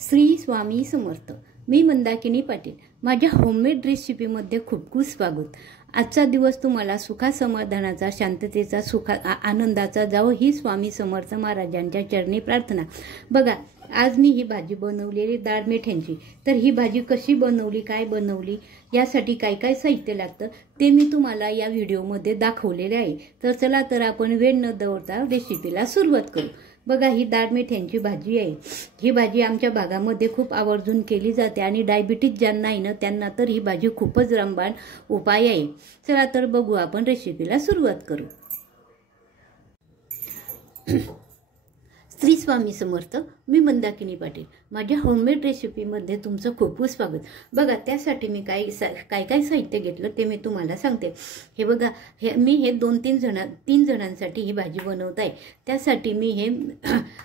श्री स्वामी समर्थ। मी मंदाकिनी पाटील। माझ्या होममेड रेसिपीमध्ये खूप खूप स्वागत। आजचा दिवस तुम्हाला सुखा समाधानाचा, शांततेचा, आनंदाचा जावो ही स्वामी समर्थ महाराजांच्या चरणी प्रार्थना। बघा, आज मी ही भाजी बनवलेली डाळ मेथ्यांची। तर ही भाजी कशी बनवली, काय बनवली, यासाठी काय काय साहित्य लागतं ते मी तुम्हाला या व्हिडिओमध्ये दाखवलेले आहे। तर चला तर आपण वेळ न दवडता रेसिपीला सुरुवात करू। बघा, ही डाळ मेथ्यांची भाजी आहे। ही भाजी आमच्या भागामध्ये खूप आवर्जून केली जाते आणि डायबिटीज ज्यांना आहे ना त्यांना तर ही भाजी खूपच रामबाण उपाय आहे। चला तर बघू, आपण रेसिपीला सुरुवात करू। श्री स्वामी समर्थ। मी मंदाकिनी पाटील। माझ्या होममेड रेसिपीमध्ये तुमचं खूप खूप स्वागत। बघा, त्यासाठी मी काय काय साहित्य घेतलं ते मी तुम्हाला सांगते। हे बघा, मी 2-3 जणांसाठी ही भाजी बनवत आहे। त्यासाठी मी हे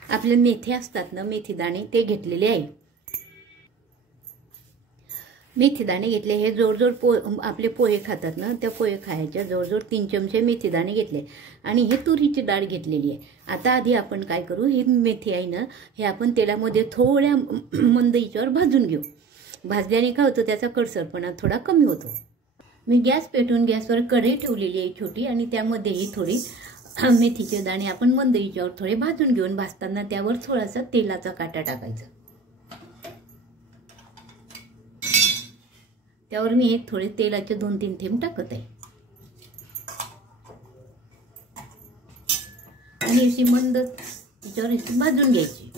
आपले मेथी असतात ना, मेथी दाणे ते घेतलेले आहे। मेथी दाणे घेतले। हे जवळजवळ आपले पोहे खातात ना, त्या पोहे खायच्या जवळजवळ 3 चमचे मेथी दाणे घेतले आणि हे तुरीची डाळ घेतलेली आहे। आता आधी आपण काय करू, ही मेथी आहे ना, हे आपण तेलामध्ये थोड्या मंद आचेवर भाजून घेऊ। भाजल्याने काय होतं, त्याचा कडसरपणा थोडा कमी होतो। मी गॅस पेटवून गॅसवर कढई ठेवलेली आहे छोटी आणि त्यामध्ये ही थोडी मेथीचे दाणे आपण मंद आचेवर थोडे भाजून घेऊन, भाजताना त्यावर थोडासा तेलाचा काटा टाकायचा। त्यावर मी हे थोडे तेलाचे 2-3 थेंब टाकत आहे आणि अशी मंद याच्यावर भाजून घ्यायची।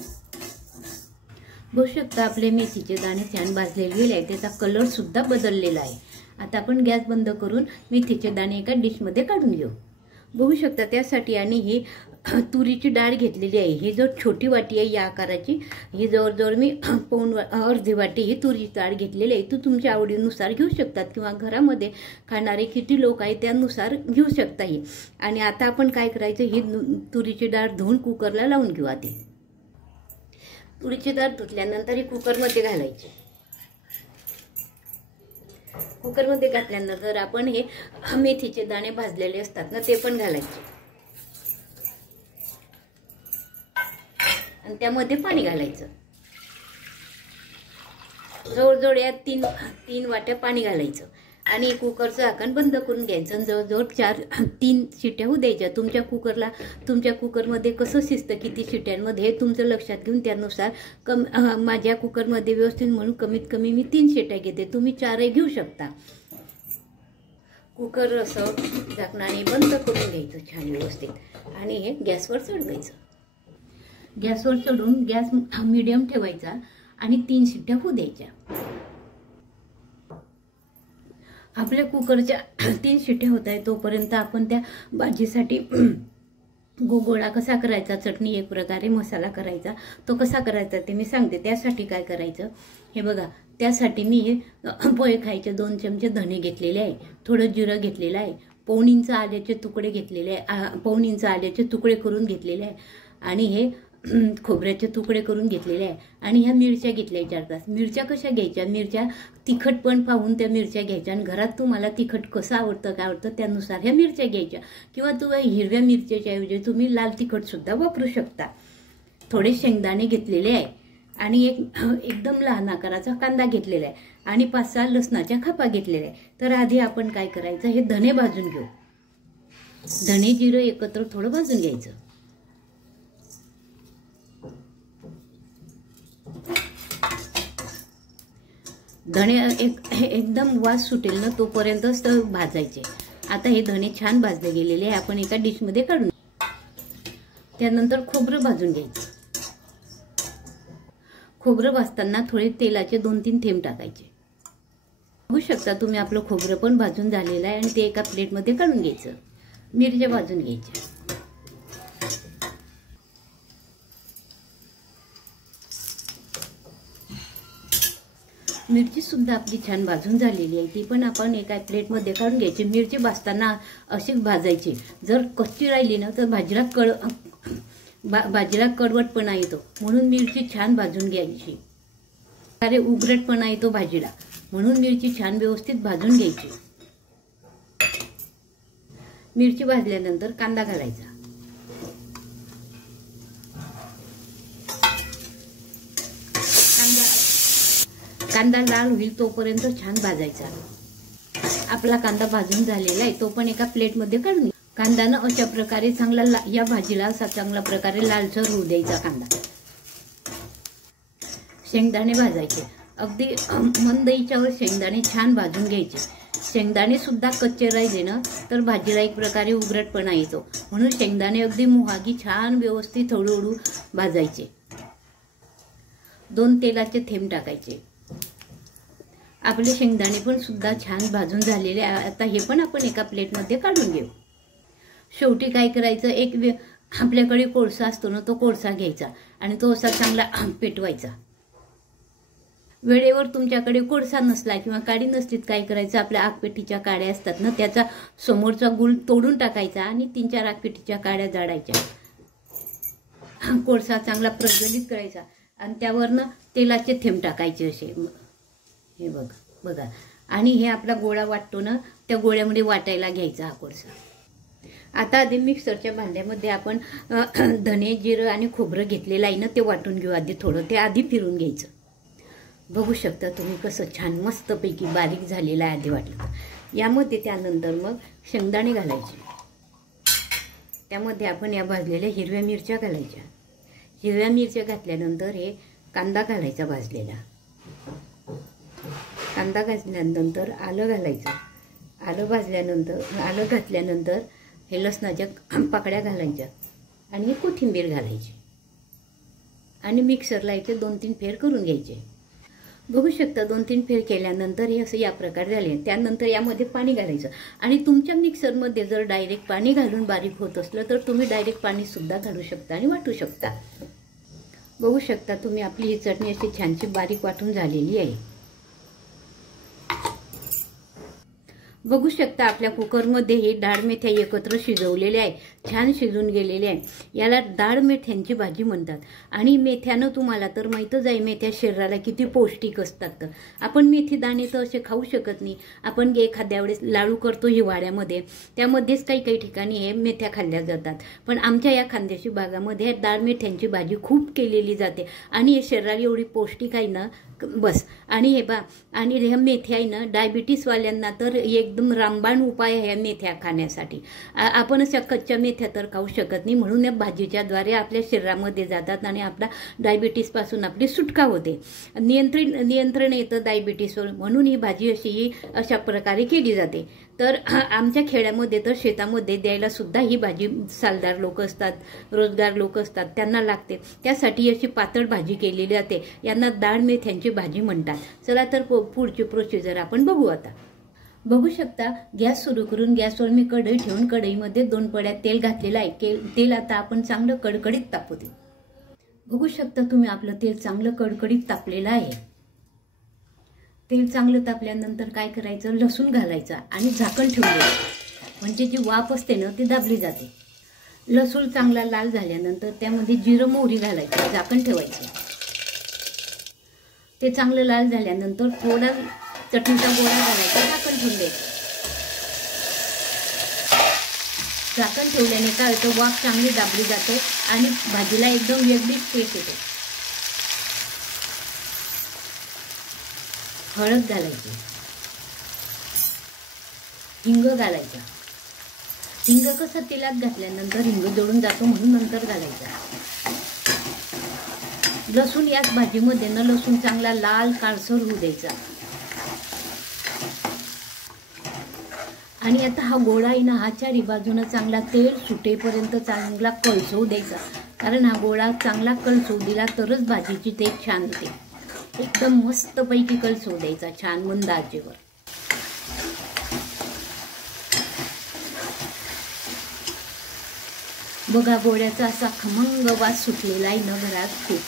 बघू शकता, आपले मेथीचे दाणे छान भाजलेले गेले आहे, त्याचा कलर सुद्धा बदललेला आहे। आता आपण गॅस बंद करून मेथीचे दाणे एका डिशमध्ये काढून घेऊ। बघू शकता, त्यासाठी आणि ही तुरीची डाळ घेतलेली आहे। ही जो छोटी वाटी आहे या आकाराची, ही जवळजवळ मी अर्धी वाटी ही तुरीची डाळ घेतलेली आहे। तू तुमच्या आवडीनुसार घेऊ शकतात किंवा घरामध्ये खाणारे किती लोक आहेत त्यानुसार घेऊ शकता ही। आणि आता आपण काय करायचं, ही तुरीची डाळ धुवून कुकरला लावून घेऊ। आधी तुरीची डाळ धुतल्यानंतर ही कुकरमध्ये घालायची। कुकरमध्ये घातल्यानंतर आपण हे मेथीचे दाणे भाजलेले असतात ना ते पण घालायचे आणि त्यामध्ये पाणी घालायचं। जवळजवळ या 3 वाट्या पाणी घालायचं आणि कुकरचं झाकण बंद करून घ्यायचं। जवळजवळ 3 शिट्ट्या होऊ द्यायच्या। तुमच्या कुकरमध्ये कसं शिजतं, किती शिट्ट्यांमध्ये हे तुमचं लक्षात घेऊन त्यानुसार माझ्या कुकरमध्ये व्यवस्थित म्हणून कमीत कमी मी 3 शिट्ट्या घेते। तुम्ही 4ही घेऊ शकता। कुकर असं झाकणाने बंद करून घ्यायचं छान व्यवस्थित आणि हे गॅसवर चढवायचं। गॅसवर चढून गॅस मीडियम ठेवायचा आणि 3 शिट्ट्या होऊ द्यायच्या। आपल्या कुकरच्या 3 शिट्ट्या होत आहे तोपर्यंत आपण त्या भाजीसाठी गोळा कसा करायचा, चटणी एक प्रकारे मसाला करायचा, तो कसा करायचा ते मी सांगते। त्यासाठी काय करायचं, हे बघा, त्यासाठी मी हे पोहे खायचे 2 चमचे धणे घेतलेले आहे, थोडं जिरं घेतलेलं आहे, पाऊण इंच आल्याचे तुकडे घेतलेले आहे, पाऊण इंच आल्याचे तुकडे करून घेतलेले आहे आणि हे खोबऱ्याचे तुकडे करून घेतलेले आहे आणि ह्या मिरच्या घेतल्या 4-5। मिरच्या कशा घ्यायच्या, मिरच्या तिखट पण पाहून त्या मिरच्या घ्यायच्या आणि घरात तुम्हाला तिखट कसं आवडतं काय आवडतं त्यानुसार ह्या मिरच्या घ्यायच्या किंवा तुम्ही हिरव्या मिरच्याच्या ऐवजी तुम्ही लाल तिखट सुद्धा वापरू शकता। थोडे शेंगदाणे घेतलेले आहे आणि एकदम लहान आकाराचा कांदा घेतलेला आहे आणि 5-6 लसणाच्या खापा घेतलेल्या आहे। तर आधी आपण काय करायचं, हे धणे भाजून घेऊ। धणे जिरं एकत्र थोडं भाजून घ्यायचं। धणे एकदम वास सुटेल ना तोपर्यंतच भाजायचे। आता हे धणे छान भाजले गेलेले आहे, आपण एका डिशमध्ये काढून त्यानंतर खोबरं भाजून घ्यायचं। खोबरं भाजताना थोडे तेलाचे 2-3 थेंब टाकायचे। बघू शकता तुम्ही, आपलं खोबरं पण भाजून झालेलं आहे आणि ते एका प्लेटमध्ये काढून घ्यायचं। मिरच्या भाजून घ्यायच्या। मिरची सुद्धा आपली छान भाजून झालेली आहे, ती पण आपण एका प्लेटमध्ये काढून घ्यायची। मिरची भाजताना अशीच भाजायची, जर कच्ची राहिली ना तर भाजीला कडवटपणा येतो, म्हणून मिरची छान भाजून घ्यायची। अरे उघरटपणा येतो भाजीला, म्हणून मिरची छान व्यवस्थित भाजून घ्यायची। मिरची भाजल्यानंतर कांदा घालायचा। कांदा लाल होईल तोपर्यंत छान भाजायचा। आपला कांदा भाजून झालेला आहे, तो पण एका प्लेटमध्ये काढून घ्या। कांदा अशा प्रकारे चांगला या भाजीला असा चांगल्या प्रकारे लालसर होऊ द्यायचा कांदा। शेंगदाणे भाजायचे, अगदी मंद आचेवर शेंगदाणे छान भाजून घ्यायचे। शेंगदाणे सुद्धा कच्चे राहिले ना तर भाजीला एक प्रकारे उघरटपणा येतो, म्हणून शेंगदाणे अगदी मुहागी छान व्यवस्थित हळूहळू भाजायचे। 2 तेलाचे थेंब टाकायचे। आपले शेंगदाणे पण सुद्धा छान भाजून झालेले। आता हे पण आपण एका प्लेटमध्ये काढून घेऊ। शेवटी काय करायचं, आपल्याकडे कोळसा असतो ना, तो कोळसा घ्यायचा आणि तो असा चांगला पेटवायचा। वेळेवर तुमच्याकडे कोळसा नसला किंवा काडी नसलीत काय करायचं, आपल्या आगपेटीच्या काड्या असतात ना, त्याचा समोरचा गुळ तोडून टाकायचा आणि 3-4 आगपेटीच्या काड्या जाळायच्या। कोळसा चांगला प्रज्वलित करायचा आणि त्यावरनं तेलाचे थेंब टाकायचे असे, हे बघा। आणि हे आपला गोळा वाटतो ना, त्या गोळ्यामध्ये वाटायला घ्यायचा हा कोळसा। आता आधी मिक्सरच्या भांड्यामध्ये आपण धने, जिरं आणि खोबरं घेतलेलं आहे ना, ते वाटून घेऊ आधी थोडं, ते आधी फिरून घ्यायचं। बघू शकता तुम्ही कसं छान मस्तपैकी बारीक झालेलं आहे आधी वाटलं। यामध्ये त्यानंतर मग शेंगदाणे घालायचे, त्यामध्ये आपण या भाजलेल्या हिरव्या मिरच्या घालायच्या। हिरव्या मिरच्या घातल्यानंतर हे कांदा घालायचा भाजलेला। कांदा घातल्यानंतर आलं घालायचं। आलं घातल्यानंतर हे लसणाच्या पाकळ्या घालायच्या आणि कोथिंबीर घालायची आणि मिक्सरला इथे 2-3 फेर करून घ्यायचे। बघू शकता 2-3 फेर केल्यानंतर हे असं या प्रकारे झाले। त्यानंतर यामध्ये पाणी घालायचं आणि तुमच्या मिक्सरमध्ये जर डायरेक्ट पाणी घालून बारीक होत असलं तर तुम्ही डायरेक्ट पाणी सुद्धा घालू शकता आणि वाटू शकता। बघू शकता तुम्ही आपली ही चटणी अशी छानशी बारीक वाटून झालेली आहे। बघू शकता आपल्या कुकरमध्ये हे डाळ मेथ्या एकत्र शिजवलेले आहे, छान शिजून गेलेले आहे। याला डाळ मेथ्यांची भाजी म्हणतात आणि मेथ्यानं तुम्हाला तर माहीतच आहे मेथ्या शरीराला किती पौष्टिक असतात। तर आपण मेथी दाणे तर असे खाऊ शकत नाही। आपण एखाद्या वेळेस लाडू करतो हिवाळ्यामध्ये, त्यामध्येच काही ठिकाणी हे मेथ्या खाल्ल्या जातात, पण आमच्या या खानदेशी भागामध्ये डाळ मेथ्यांची भाजी खूप केलेली जाते आणि हे शरीराला एवढी पौष्टिक आहे ना बस। आणि हे आणि ह्या मेथ्या आहे ना डायबिटीसवाल्यांना तर एकदम रामबाण उपाय आहे या मेथ्या खाण्यासाठी। आपण अशा कच्च्या मेथ्या तर खाऊ शकत नाही, म्हणून या भाजीच्या द्वारे आपल्या शरीरामध्ये जातात आणि आपला डायबिटीसपासून आपली सुटका होते, नियंत्रण येतं डायबिटीसवर। म्हणून ही भाजी अशा प्रकारे केली जाते। तर आमच्या खेड्यामध्ये तर शेतामध्ये द्यायला सुद्धा ही भाजी सालदार लोक असतात, रोजगार लोक असतात, त्यांना लागते, त्यासाठी अशी पातळ भाजी केलेली जाते। यांना डाळ मेथ्यांची भाजी म्हणतात। चला तर पुढची प्रोसिजर आपण बघू। आता बघू शकता गॅस सुरू करून गॅसवर मी कढई ठेवून कढईमध्ये 2 पड्या तेल घातलेलं आहे। तेल आता आपण चांगलं कडकडीत तापू दे। बघू शकता तुम्ही आपलं तेल चांगलं कडकडीत तापलेलं आहे। तेल चांगलं तापल्यानंतर काय करायचं, लसूण घालायचा आणि झाकण ठेवून म्हणजे जी वाफ असते ना ती दाबली जाते। लसूण चांगला लाल झाल्यानंतर त्यामध्ये जिरं मोहरी घालायचं, झाकण ठेवायचं। ते चांगलं लाल झाल्यानंतर थोडा चटणीचा गोळा घालायचा, झाकण ठेवून द्यायचं। झाकण ठेवल्याने काय होतं, वाफ चांगली दाबली जाते आणि भाजीला एकदम वेगळीच टेस्ट येते। हळद घालायची, हिंग घालायचा। हिंग कसं तेलात घातल्यानंतर हिंग जळून जातो म्हणून नंतर घालायचा। लसूण याच भाजीमध्ये ना लसूण चांगला लाल काळसर होऊ द्यायचा आणि आता हा गोळा आहे ना हा चारी बाजूने चांगला तेल सुटेपर्यंत चांगला कळसवू द्यायचा, कारण हा गोळा चांगला कळसवू दिला तरच भाजीची टेस्ट छान होते। एकदम मस्तपैकी कळसवू द्यायचा छान मंद आचेवर। बघा गोळ्याचा असा खमंग वास सुटलेला आहे ना घरात खूप।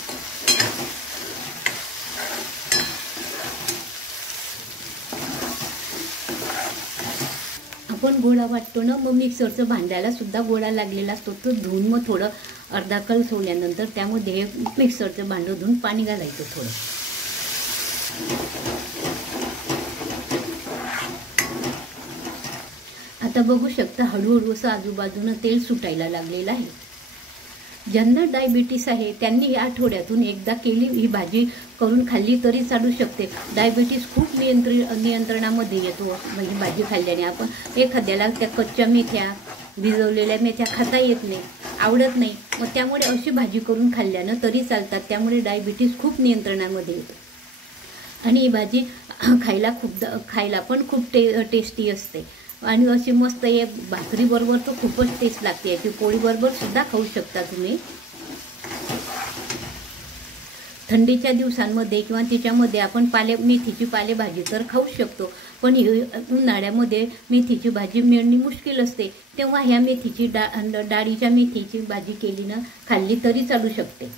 आपण गोळा वाटतो ना मग मिक्सरचं भांड्याला सुद्धा गोळा लागलेला असतो, तो धुवून मग थोडं अर्धा कळ सोडल्यानंतर त्यामध्ये मिक्सरचं भांडं धुवून पाणी घालायचं थोडं। आता बघू शकता हळूहळू असं आजूबाजूनं तेल सुटायला लागलेलं आहे। ज्यांना डायबिटीस आहे त्यांनी आठवड्यातून एकदा केली ही भाजी करून खाल्ली तरी चालू शकते. डायबिटीस खूप नियंत्रणामध्ये येतो म्हणजे भाजी खाल्ल्याने. आपण एखाद्याला त्या कच्च्या मेथ्या, भिजवलेल्या मेथ्या खाता येत नाही, आवडत नाही, मग त्यामुळे अशी भाजी करून खाल्ल्यानं तरी चालतात. त्यामुळे डायबिटीस खूप नियंत्रणामध्ये येतो. आणि ही भाजी खायला पण खूप टेस्टी असते. आणि अशी मस्त हे भाकरीबरोबर तर खूपच टेस्ट लागते. याची पोळीबरोबर सुद्धा खाऊ शकता तुम्ही. थंडीच्या दिवसांमध्ये किंवा त्याच्यामध्ये आपण मेथीची पालेभाजी तर खाऊ शकतो, पण उन्हाळ्यामध्ये मेथीची भाजी मिळणे मुश्किल असते. तेव्हा ह्या मेथीची डाळीच्या मेथीची भाजी केली ना खाल्ली तरी चालू शकते.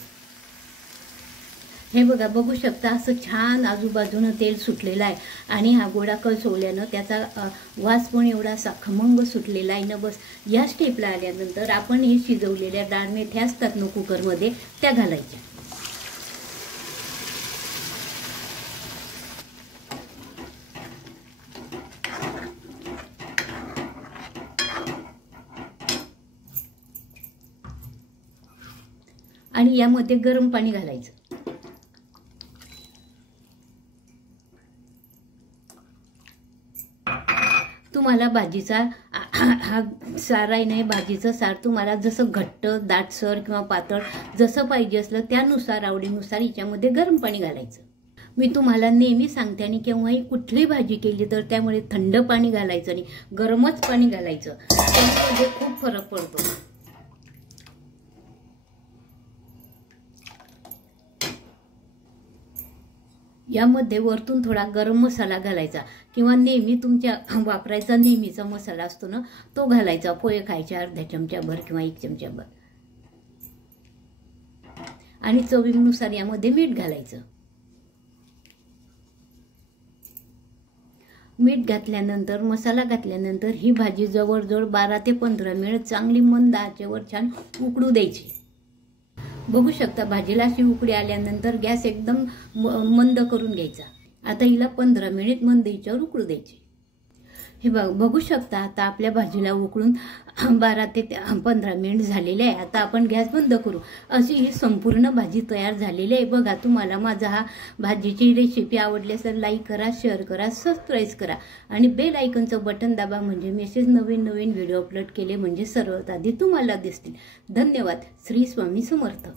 हे बघा, बघू शकता असं छान आजूबाजूनं तेल सुटलेलं आहे आणि हा गोळा कळसवल्यानं त्याचा वास पण एवढा असा खमंग सुटलेला आहे ना. बस या स्टेपला आल्यानंतर आपण हे शिजवलेल्या डाळ मेथ्या असतात ना कुकरमध्ये, त्या घालायच्या. आणि यामध्ये गरम पाणी घालायचं. तुम्हाला भाजीचा हा सार आहे नाही, भाजीचं सार तुम्हाला जसं घट्ट, दाटसर किंवा पातळ जसं पाहिजे असलं त्यानुसार, आवडीनुसार याच्यामध्ये गरम पाणी घालायचं. मी तुम्हाला नेहमी सांगते आणि केव्हाही कुठली भाजी केली तर त्यामुळे थंड पाणी घालायचं आणि गरमच पाणी घालायचं. त्यामध्ये खूप फरक पडतो. यामध्ये वरतून थोडा गरम मसाला घालायचा किंवा नेहमी तुमच्या वापरायचा नेहमीचा मसाला असतो ना, तो घालायचा. पोहे खायच्या अर्ध्या चमच्याभर किंवा 1 चमच्याभर. आणि चवीनुसार यामध्ये मीठ घालायचं. मीठ घातल्यानंतर, मसाला घातल्यानंतर ही भाजी जवळजवळ 12 ते 15 मिनिट चांगली मंद आचेवर छान उकडू द्यायची. बघू शकता भाजीला अशी उकळी आल्यानंतर गॅस एकदम मंद करून घ्यायचा. आता हिला 15 मिनिट मंद आचेवर उकळू द्यायची. हे बघू शकता आता आपल्या भाजीला उकळून 12 ते 15 मिनिट झालेले आहे. आता आपण गॅस बंद करू. अशी ही संपूर्ण भाजी तयार झालेली आहे. बघा, तुम्हाला माझा हा भाजीची रेसिपी आवडली असेल लाईक करा, शेअर करा, सबस्क्राईब करा आणि बेल आयकॉनचं बटन दाबा म्हणजे मेसेज नवीन व्हिडिओ अपलोड केले म्हणजे सर्वात आधी तुम्हाला दिसतील. धन्यवाद. श्री स्वामी समर्थ.